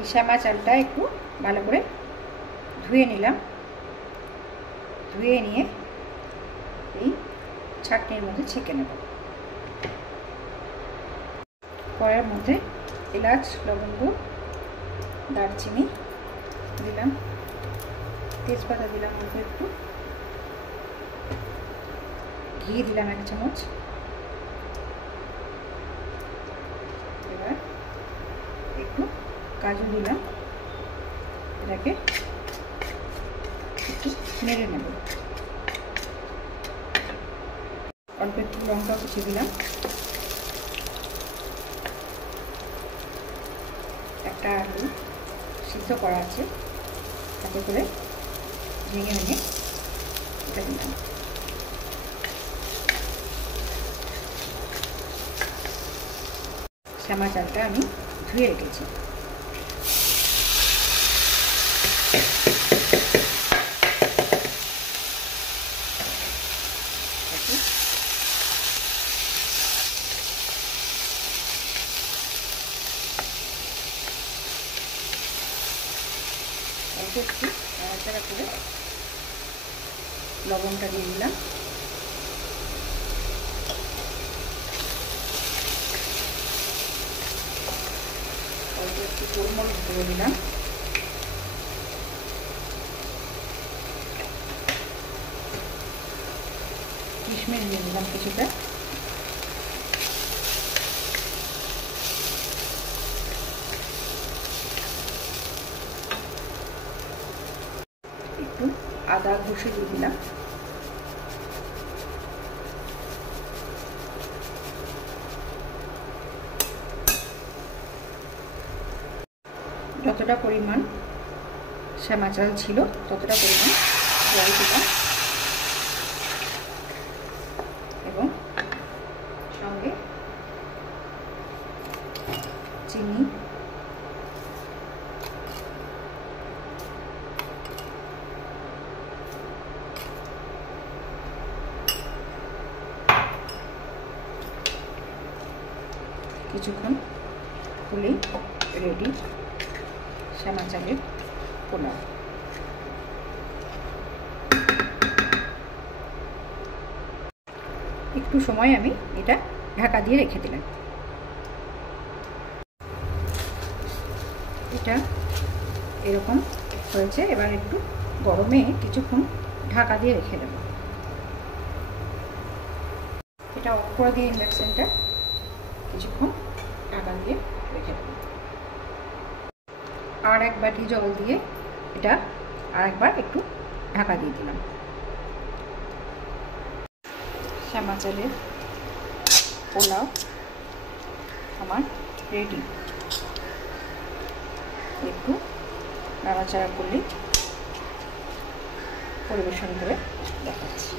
এই শ্যামা চালটা একটু ভালো করে ধুয়ে নিলাম। ধুয়ে নিয়ে এই ছাঁকনির মধ্যে ছেঁকে নেব। কড়াইয়ের মধ্যে এলাচ, লবঙ্গ, দারচিনি দিলাম, তেজপাতা দিলাম অল্প একটু, ঘি দিলাম 1 চামচ। এবার একটু কাজু দিলাম, এটাকে একটু নেড়ে নেব। অল্প একটু লঙ্কা কুচি দিলাম, একটা আলু সিদ্ধ করা আছে হাতে করে ভেঙে ভেঙে এটা দিলাম। শ্যামা চালটা আমি ধুয়ে রেখেছি। অল্প একটু নাড়াচাড়া করে লবণটা দিয়ে দিলাম। অল্প একটু গোলমরিচ দিয়ে দিলাম। কিশমিশ দিয়ে দিলাম কিছুটা। একটু আদা ঘষে দিয়ে দিলাম। যতটা পরিমাণ শ্যামা চাল ছিল ততটা পরিমাণ জল দিলাম এবং সঙ্গে চিনি, কিছুক্ষণ হলেই রেডি শ্যামা চালের পোলাও। একটু সময় আমি এটা ঢাকা দিয়ে রেখে দিলাম। এটা এরকম হয়েছে। এবার একটু গরমে কিছুক্ষণ ঢাকা দিয়ে রেখে দেব। এটা অফ করে দিয়ে ইন্ডাকশনটা কিছুক্ষণ ঢাকা দিয়ে রেখে দেব। আর 1 বাটি জল দিয়ে এটা আরেকবার একটু ঢাকা দিয়ে দিলাম। শ্যামা চালের পোলাও আমার রেডি। একটু নাড়াচাড়া করলে পরিবেশন করে দেখাচ্ছি।